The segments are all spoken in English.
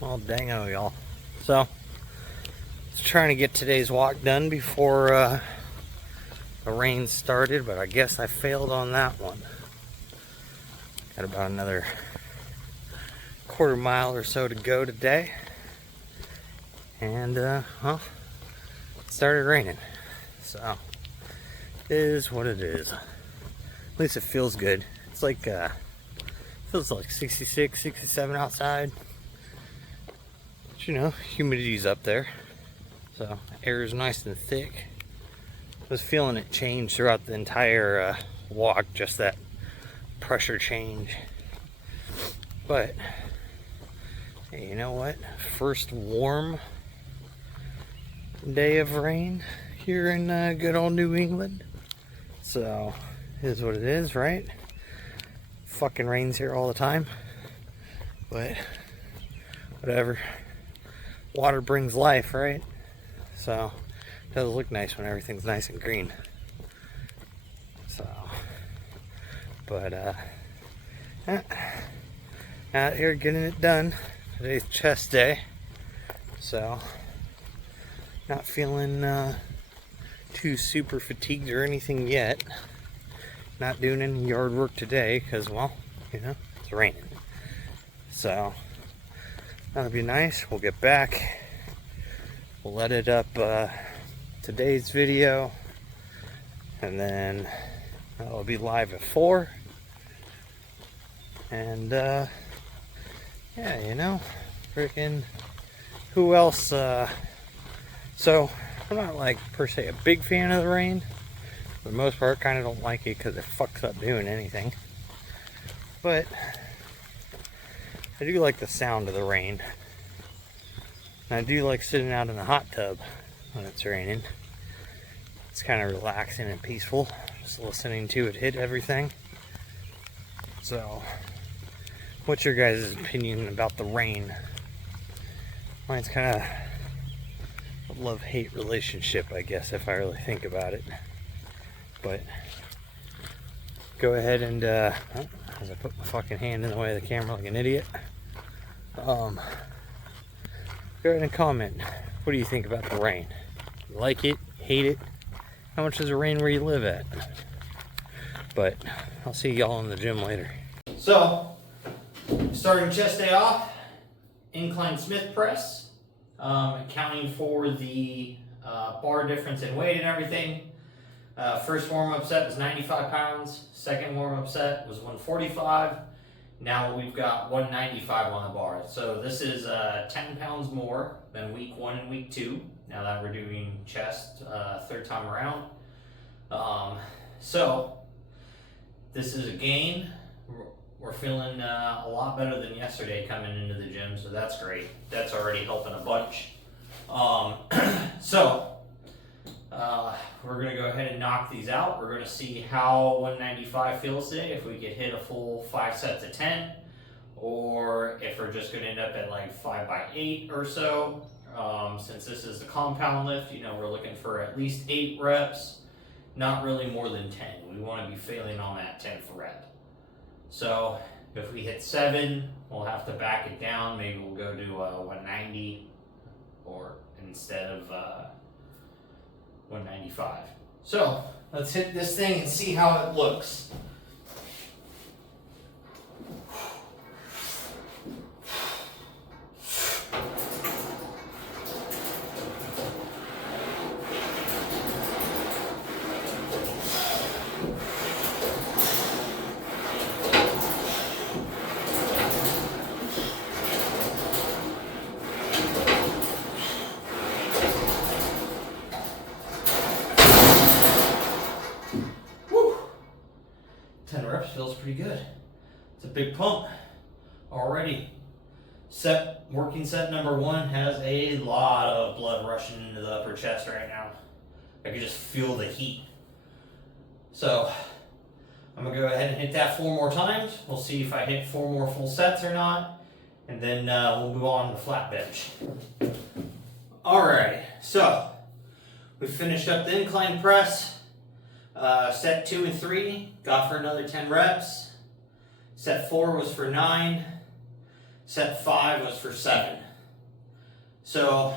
Well, dang-o, y'all. So, trying to get today's walk done before the rain started, but I guess I failed on that one. Got about another quarter mile or so to go today. And, well, it started raining. So, it is what it is. At least it feels good. It's like, feels like 66, 67 outside. But, you know, humidity's up there. So, air is nice and thick. I was feeling it change throughout the entire walk, just that pressure change. But, hey, you know what? First warm day of rain here in good old New England. So, it is what it is, right? Fucking rains here all the time. But, whatever. Water brings life, right? So, it does look nice when everything's nice and green. So, but, out here getting it done. Today's chest day. So, not feeling too super fatigued or anything yet. Not doing any yard work today because, well, you know, it's raining. So, that'll be nice. We'll get back. We'll edit up today's video. And then that'll be live at 4. And, yeah, you know, freaking, who else? So, I'm not like per se a big fan of the rain. For the most part, kind of don't like it because it fucks up doing anything. But I do like the sound of the rain. And I do like sitting out in the hot tub when it's raining. It's kind of relaxing and peaceful, just listening to it hit everything. So, what's your guys' opinion about the rain? Mine's kind of a love-hate relationship, I guess, if I really think about it. But go ahead and as I put my fucking hand in the way of the camera like an idiot, go ahead and comment. What do you think about the rain? You like it? Hate it? How much does it rain where you live at? But I'll see y'all in the gym later. So, starting chest day off, incline Smith press, accounting for the bar difference in weight and everything. First warm-up set was 95 pounds. Second warm-up set was 145. Now we've got 195 on the bar. So this is 10 pounds more than week 1 and week 2. Now that we're doing chest third time around. So this is a gain. We're feeling a lot better than yesterday coming into the gym, so that's great. That's already helping a bunch. We're going to go ahead and knock these out. We're going to see how 195 feels today, if we could hit a full 5 sets of 10, or if we're just going to end up at like 5 by 8 or so. Since this is a compound lift, you know, we're looking for at least 8 reps, not really more than 10. We want to be failing on that 10th rep. So if we hit 7, we'll have to back it down. Maybe we'll go to 190 or instead of 195. So let's hit this thing and see how it looks. Feels pretty good. It's a big pump already. Working set number 1 has a lot of blood rushing into the upper chest right now. I can just feel the heat. So I'm gonna go ahead and hit that 4 more times. We'll see if I hit 4 more full sets or not, and then we'll move on to flat bench. Alright, so we finished up the incline press. Set 2 and 3, got for another 10 reps. Set 4 was for 9. Set 5 was for 7. So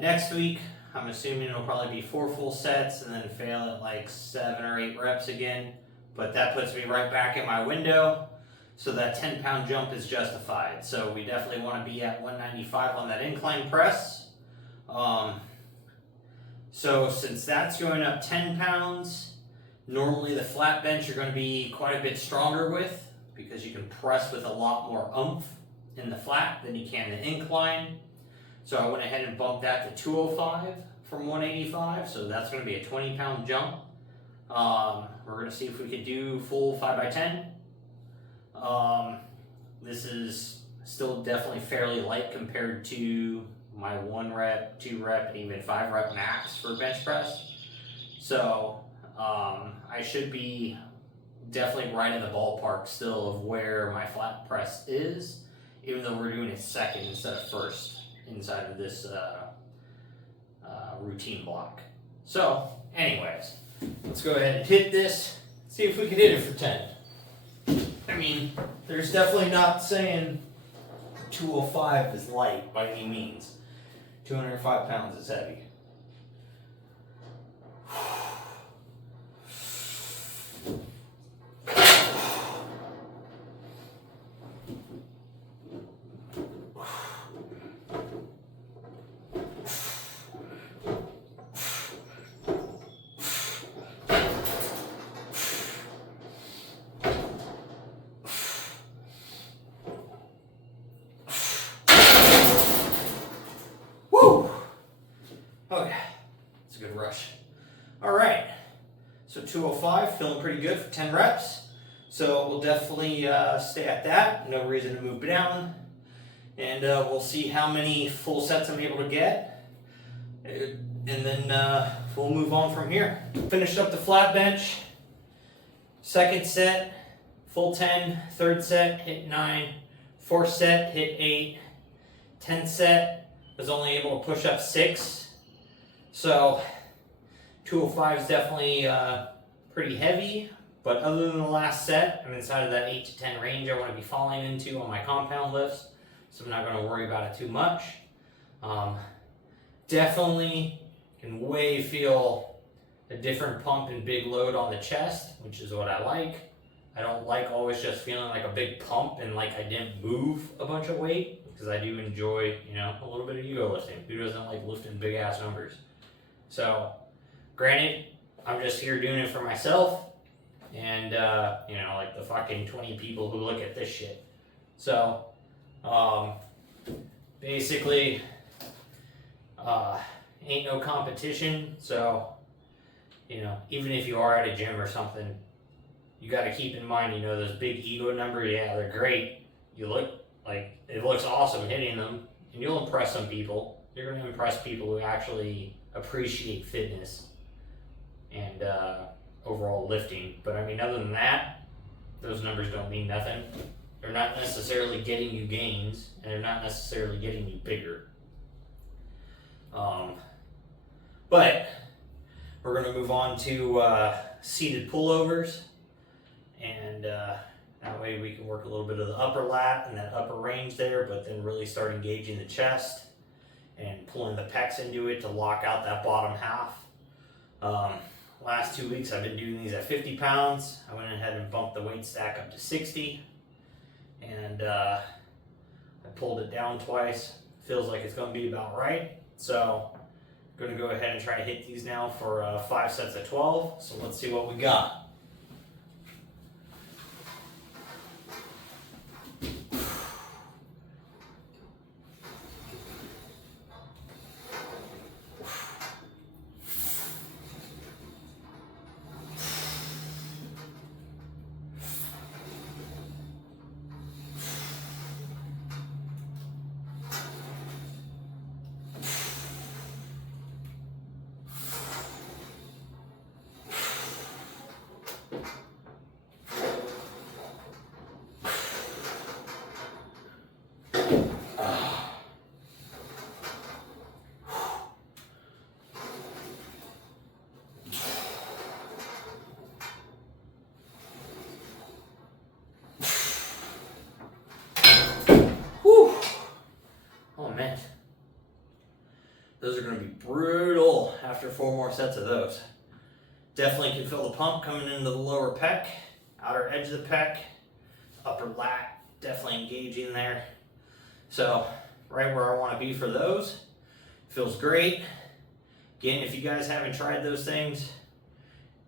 next week, I'm assuming it'll probably be 4 full sets and then fail at like 7 or 8 reps again. But that puts me right back in my window. So that 10-pound jump is justified. So we definitely want to be at 195 on that incline press. So since that's going up 10 pounds, normally the flat bench you're going to be quite a bit stronger with because you can press with a lot more oomph in the flat than you can the incline. So I went ahead and bumped that to 205 from 185. So that's going to be a 20-pound jump. We're going to see if we could do full 5x10. This is still definitely fairly light compared to my 1 rep, 2 rep, and even 5 rep max for bench press. So I should be definitely right in the ballpark still of where my flat press is, even though we're doing it second instead of first inside of this routine block. So anyways, let's go ahead and hit this, see if we can hit it for 10. I mean, there's definitely not saying 205 is light by any means. 205 pounds is heavy. Okay, it's a good rush. All right, so 205, feeling pretty good for 10 reps. So we'll definitely stay at that. No reason to move down. And we'll see how many full sets I'm able to get. And then we'll move on from here. Finished up the flat bench. Second set, full 10. Third set, hit 9. Fourth set, hit 8. 10th set, was only able to push up 6. So 205 is definitely pretty heavy, but other than the last set, I'm inside of that 8 to 10 range I want to be falling into on my compound lifts, so I'm not going to worry about it too much. Definitely can way feel a different pump and big load on the chest, which is what I like. I don't like always just feeling like a big pump and like I didn't move a bunch of weight, because I do enjoy, you know, a little bit of ego lifting. Who doesn't like lifting big ass numbers? So, granted, I'm just here doing it for myself and, you know, like the fucking 20 people who look at this shit. So, basically, ain't no competition. So, you know, even if you are at a gym or something, you got to keep in mind, you know, those big ego numbers, yeah, they're great. You look like, it looks awesome hitting them, and you'll impress some people. You're going to impress people who actually appreciate fitness and overall lifting. But I mean, other than that, those numbers don't mean nothing. They're not necessarily getting you gains, and they're not necessarily getting you bigger. But we're going to move on to seated pullovers, and that way we can work a little bit of the upper lat and that upper range there, but then really start engaging the chest and pulling the pecs into it to lock out that bottom half. Last 2 weeks I've been doing these at 50 pounds. I went ahead and bumped the weight stack up to 60, and I pulled it down twice. Feels like it's going to be about right. So I'm going to go ahead and try to hit these now for 5 sets of 12. So let's see what we got. Those are going to be brutal after 4 more sets of those. Definitely can feel the pump coming into the lower pec, outer edge of the pec, upper lat, definitely engaging there. So right where I want to be for those. Feels great. Again, if you guys haven't tried those things,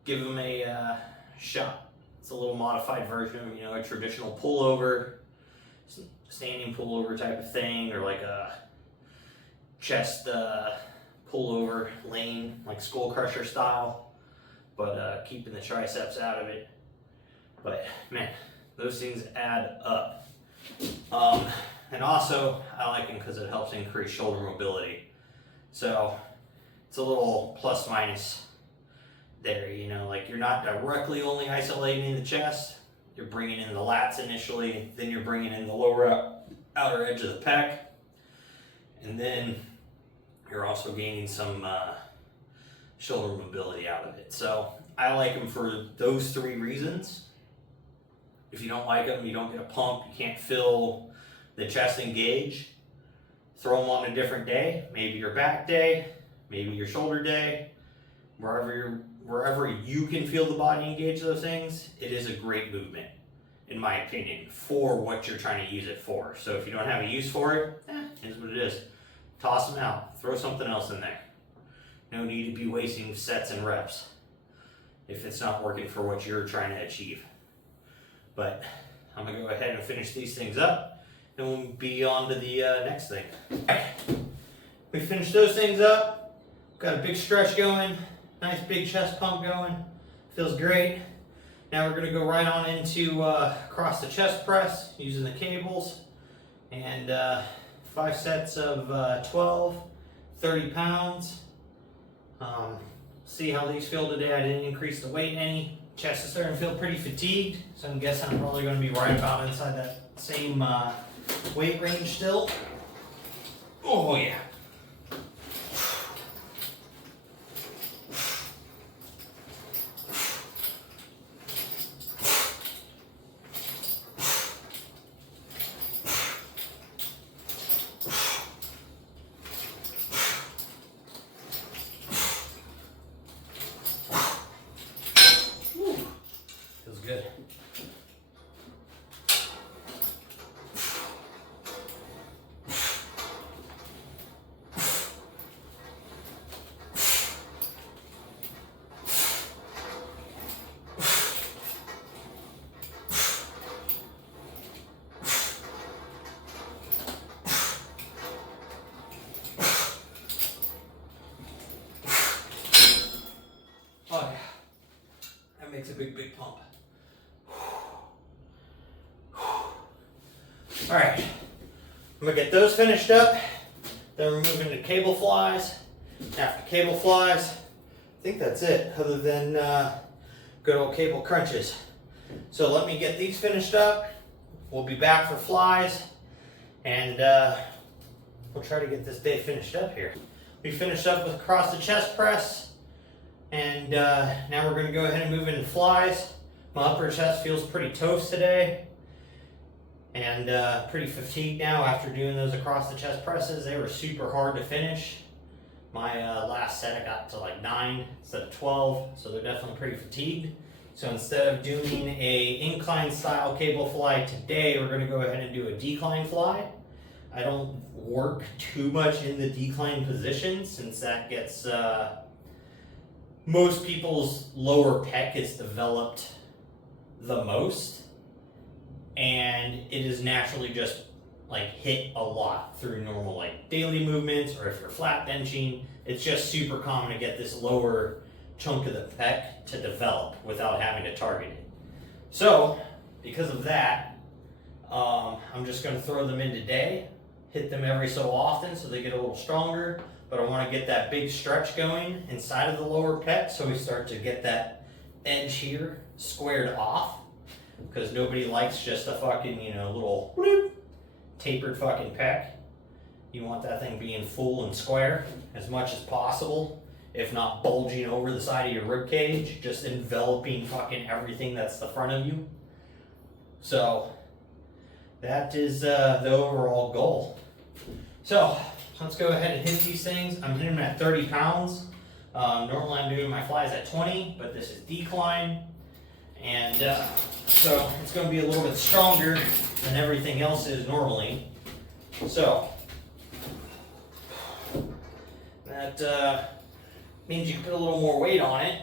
give them a shot. It's a little modified version of, a traditional pullover, standing pullover type of thing, or like a chest pullover lane, like Skull Crusher style, but keeping the triceps out of it. But man, those things add up. And also, I like them because it helps increase shoulder mobility. So it's a little plus minus there, like you're not directly only isolating the chest, you're bringing in the lats initially, then you're bringing in the lower outer edge of the pec, and then you're also gaining some shoulder mobility out of it. So I like them for those 3 reasons. If you don't like them, you don't get a pump, you can't feel the chest engage, throw them on a different day, maybe your back day, maybe your shoulder day, wherever you can feel the body engage those things. It is a great movement, in my opinion, for what you're trying to use it for. So if you don't have a use for it, it is what it is. Toss them out, throw something else in there. No need to be wasting sets and reps if it's not working for what you're trying to achieve. But I'm gonna go ahead and finish these things up, and we'll be on to the next thing. We finished those things up, got a big stretch going, nice big chest pump going, feels great. Now we're gonna go right on into across the chest press using the cables, and 5 sets of 12, 30 pounds. See how these feel today. I didn't increase the weight any. Chest is starting to feel pretty fatigued, so I'm guessing I'm probably going to be right about inside that same weight range still. Oh yeah. Feels good. Oh yeah, that makes a big pump. All right, I'm gonna get those finished up. Then we're moving to cable flies. After cable flies, I think that's it, other than good old cable crunches. So let me get these finished up. We'll be back for flies, and we'll try to get this day finished up here. We finished up with across the chest press, and now we're gonna go ahead and move into flies. My upper chest feels pretty toast today, and pretty fatigued now after doing those across the chest presses. They were super hard to finish. My last set I got to like 9 instead of 12, so they're definitely pretty fatigued. So instead of doing a incline style cable fly today, we're gonna go ahead and do a decline fly. I don't work too much in the decline position, since that gets, most people's lower pec is developed the most, and it is naturally just like hit a lot through normal like daily movements, or if you're flat benching, it's just super common to get this lower chunk of the pec to develop without having to target it. So because of that, I'm just going to throw them in today, hit them every so often so they get a little stronger, but I want to get that big stretch going inside of the lower pec so we start to get that edge here squared off, because nobody likes just a fucking, little whoop, tapered fucking pec. You want that thing being full and square as much as possible, if not bulging over the side of your rib cage, just enveloping fucking everything that's the front of you. So that is the overall goal. So let's go ahead and hit these things. I'm hitting them at 30 pounds. Normally I'm doing my flies at 20, but this is decline. And so it's going to be a little bit stronger than everything else is normally. So that means you can put a little more weight on it.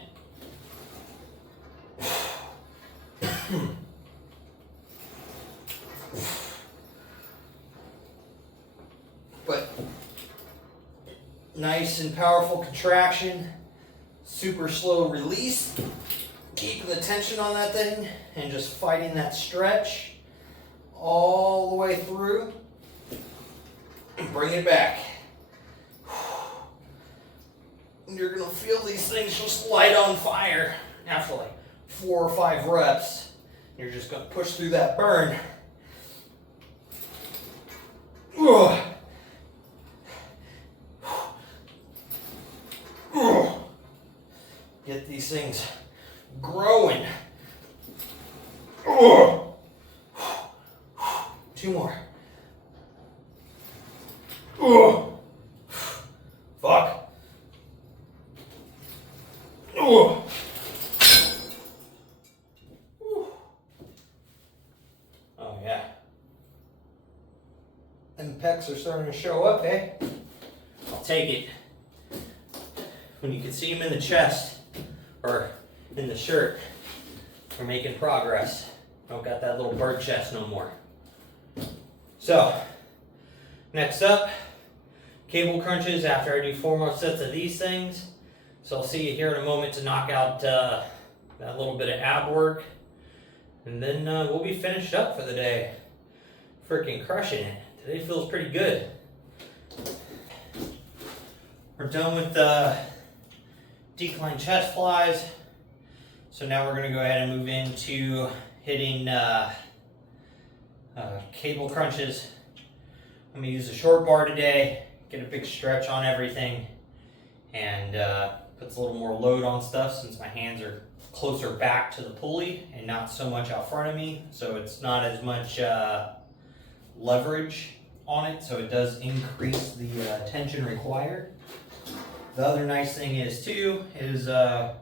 But nice and powerful contraction, super slow release, keeping the tension on that thing and just fighting that stretch all the way through and bring it back. And you're gonna feel these things just light on fire after like 4 or 5 reps. You're just gonna push through that burn. Ugh. Get these things growing. 2 more. Fuck. Oh yeah. And pecs are starting to show up, eh? I'll take it. When you can see them in the chest or in the shirt, we're making progress. Don't got that little bird chest no more. So, next up, cable crunches after I do 4 more sets of these things. So I'll see you here in a moment to knock out that little bit of ab work. And then we'll be finished up for the day. Freaking crushing it. Today feels pretty good. We're done with the decline chest flies. So now we're going to go ahead and move into hitting cable crunches. I'm going to use a short bar today, get a big stretch on everything, and puts a little more load on stuff since my hands are closer back to the pulley and not so much out front of me. So it's not as much leverage on it, so it does increase the tension required. The other nice thing is too, is we're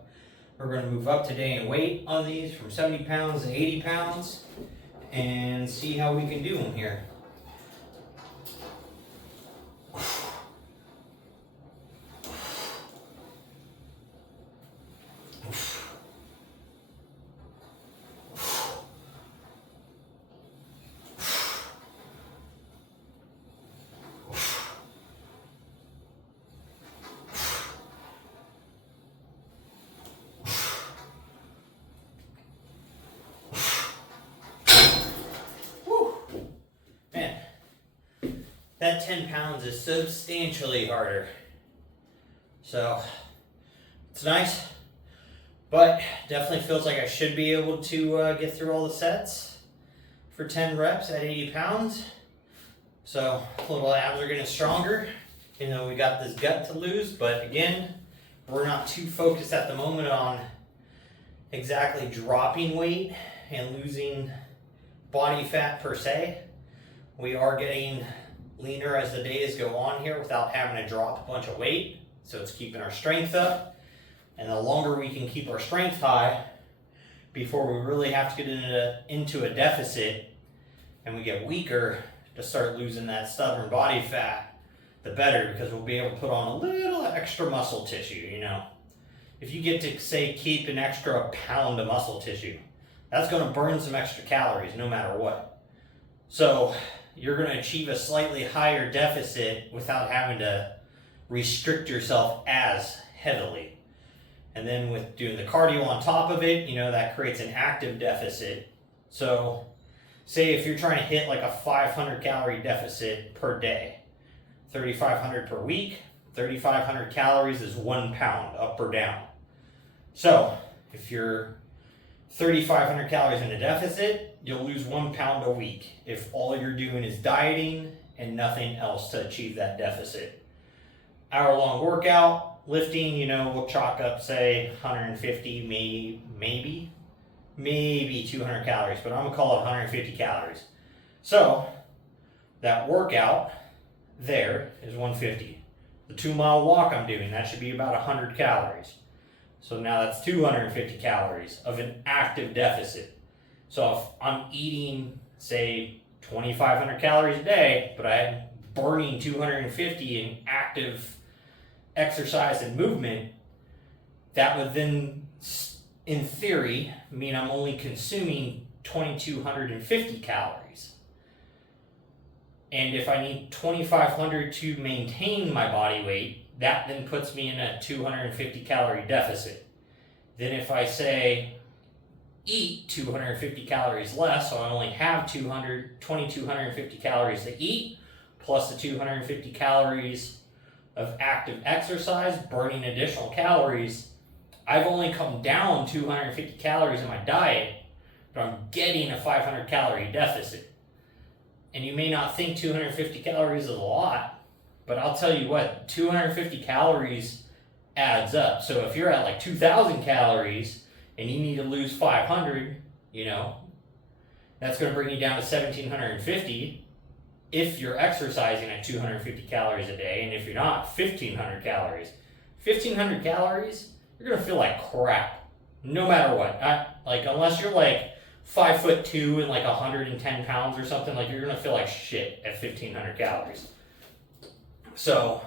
going to move up today in weight on these from 70 pounds to 80 pounds and see how we can do them here. That 10 pounds is substantially harder. So it's nice, but definitely feels like I should be able to get through all the sets for 10 reps at 80 pounds. So little abs are getting stronger. You know, we got this gut to lose, but again, we're not too focused at the moment on exactly dropping weight and losing body fat per se. We are getting leaner as the days go on here without having to drop a bunch of weight. So it's keeping our strength up. And the longer we can keep our strength high before we really have to get into a deficit and we get weaker to start losing that stubborn body fat, the better, because we'll be able to put on a little extra muscle tissue, you know. If you get to, say, keep an extra pound of muscle tissue, that's going to burn some extra calories no matter what. So you're going to achieve a slightly higher deficit without having to restrict yourself as heavily. And then with doing the cardio on top of it, you know, that creates an active deficit. So say if you're trying to hit like a 500 calorie deficit per day, 3,500 per week, 3,500 calories is 1 pound up or down. So if you're 3,500 calories in a deficit, you'll lose 1 pound a week if all you're doing is dieting and nothing else to achieve that deficit. Hour-long workout, lifting, you know, we'll chalk up, say, 150, maybe 200 calories, but I'm gonna call it 150 calories. So that workout, there is 150. The 2-mile walk I'm doing, that should be about 100 calories. So now that's 250 calories of an active deficit. So if I'm eating, say, 2,500 calories a day, but I'm burning 250 in active exercise and movement, that would then, in theory, mean I'm only consuming 2,250 calories. And if I need 2,500 to maintain my body weight, that then puts me in a 250 calorie deficit. Then if I say eat 250 calories less, so I only have 2,250 calories to eat, plus the 250 calories of active exercise, burning additional calories, I've only come down 250 calories in my diet, but I'm getting a 500 calorie deficit. And you may not think 250 calories is a lot, but I'll tell you what, 250 calories adds up. So if you're at like 2,000 calories and you need to lose 500, that's going to bring you down to 1,750 if you're exercising at 250 calories a day, and if you're not, 1,500 calories. 1,500 calories, you're going to feel like crap, no matter what. Unless you're like 5'2" and like 110 pounds or something, like you're going to feel like shit at 1,500 calories. So,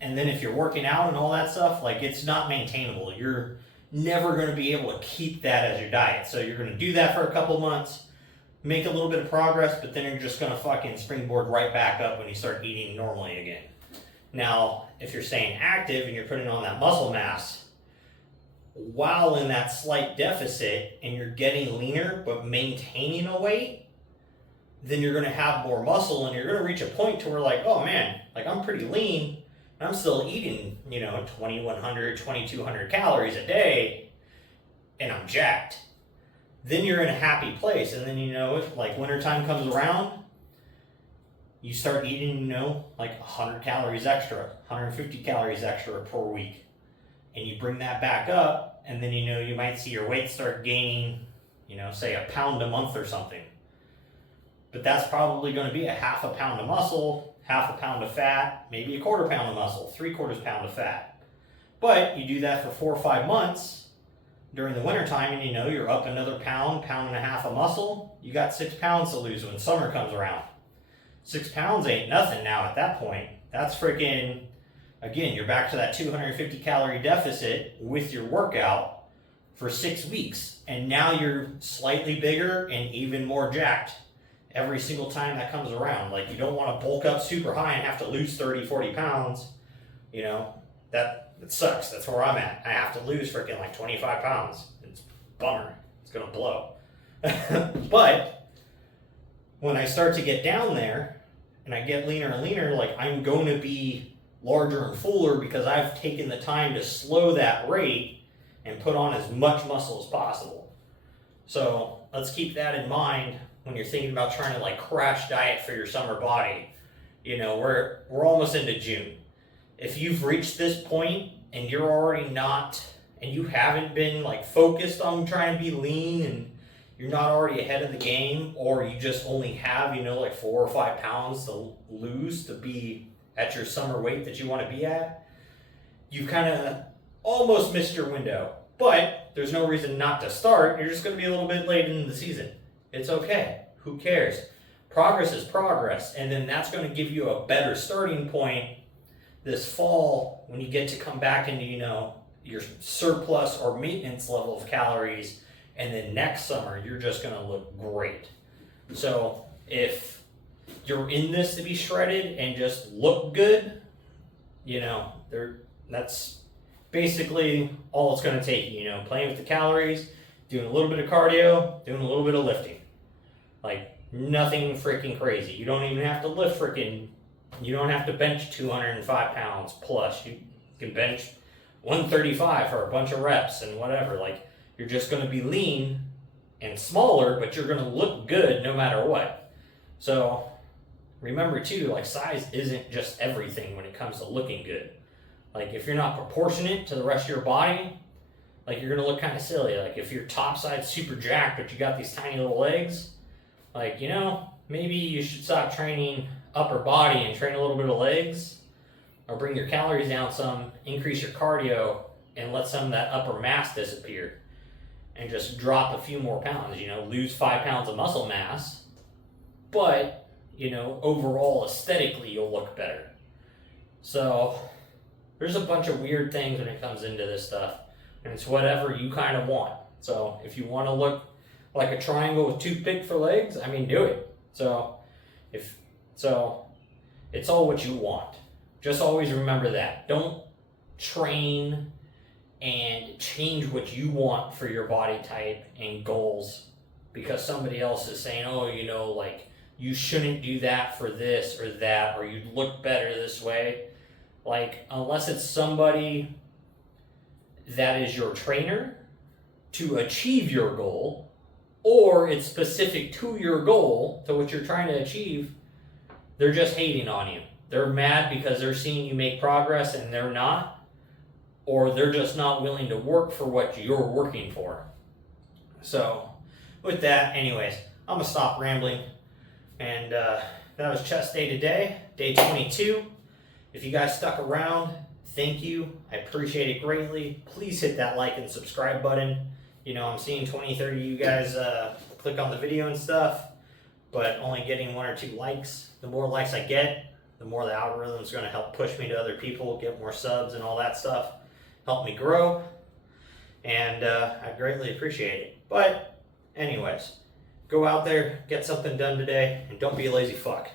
and then if you're working out and all that stuff, like it's not maintainable. You're never going to be able to keep that as your diet. So you're going to do that for a couple months, make a little bit of progress, but then you're just going to fucking springboard right back up when you start eating normally again. Now, if you're staying active and you're putting on that muscle mass while in that slight deficit and you're getting leaner but maintaining a weight, then you're going to have more muscle and you're going to reach a point to where like, oh man, like I'm pretty lean, I'm still eating, 2,100, 2,200 calories a day, and I'm jacked. Then you're in a happy place, and then like wintertime comes around, you start eating, like 100 calories extra, 150 calories extra per week, and you bring that back up, and then you might see your weight start gaining, say a pound a month or something. But that's probably going to be a half a pound of muscle, half a pound of fat, maybe a quarter pound of muscle, 3/4 pound of fat. But you do that for 4 or 5 months during the wintertime, and you're up another pound and a half of muscle. You got 6 pounds to lose when summer comes around. 6 pounds ain't nothing now at that point. That's freaking, again, you're back to that 250 calorie deficit with your workout for 6 weeks. And now you're slightly bigger and even more jacked every single time that comes around. Like, you don't want to bulk up super high and have to lose 30, 40 pounds. That sucks. That's where I'm at. I have to lose freaking like 25 pounds. It's a bummer. It's going to blow. But when I start to get down there and I get leaner and leaner, like I'm going to be larger and fuller because I've taken the time to slow that rate and put on as much muscle as possible. So let's keep that in mind when you're thinking about trying to like crash diet for your summer body. We're almost into June. If you've reached this point and you're already not, and you haven't been like focused on trying to be lean, and you're not already ahead of the game, or you just only have, like 4 or 5 pounds to lose to be at your summer weight that you want to be at, you kind of almost missed your window. But there's no reason not to start. You're just going to be a little bit late into the season. It's okay. Who cares? Progress is progress. And then that's going to give you a better starting point this fall when you get to come back into, your surplus or maintenance level of calories. And then next summer, you're just going to look great. So if you're in this to be shredded and just look good, that's basically all it's going to take. Playing with the calories, doing a little bit of cardio, doing a little bit of lifting. Like nothing freaking crazy. You don't even have to lift you don't have to bench 205 pounds plus. You can bench 135 for a bunch of reps and whatever. Like, you're just going to be lean and smaller, but you're going to look good no matter what. So remember too, like size isn't just everything when it comes to looking good. Like if you're not proportionate to the rest of your body, like you're going to look kind of silly. Like if your top side's super jacked, but you got these tiny little legs, like, maybe you should stop training upper body and train a little bit of legs, or bring your calories down some, increase your cardio, and let some of that upper mass disappear, and just drop a few more pounds, lose 5 pounds of muscle mass, but, overall aesthetically you'll look better. So there's a bunch of weird things when it comes into this stuff, and it's whatever you kind of want. So if you want to look like a triangle with toothpick for legs, do it. So it's all what you want. Just always remember that. Don't train and change what you want for your body type and goals because somebody else is saying, oh, you shouldn't do that for this or that, or you'd look better this way. Unless it's somebody that is your trainer to achieve your goal, or it's specific to your goal, to what you're trying to achieve, they're just hating on you. They're mad because they're seeing you make progress and they're not, or they're just not willing to work for what you're working for. So with that, anyways, I'm going to stop rambling. And that was chest day today, day 22. If you guys stuck around, thank you. I appreciate it greatly. Please hit that like and subscribe button. I'm seeing 20, 30 of you guys click on the video and stuff, but only getting 1 or 2 likes. The more likes I get, the more the algorithm's going to help push me to other people, get more subs and all that stuff, help me grow, and I greatly appreciate it. But anyways, go out there, get something done today, and don't be a lazy fuck.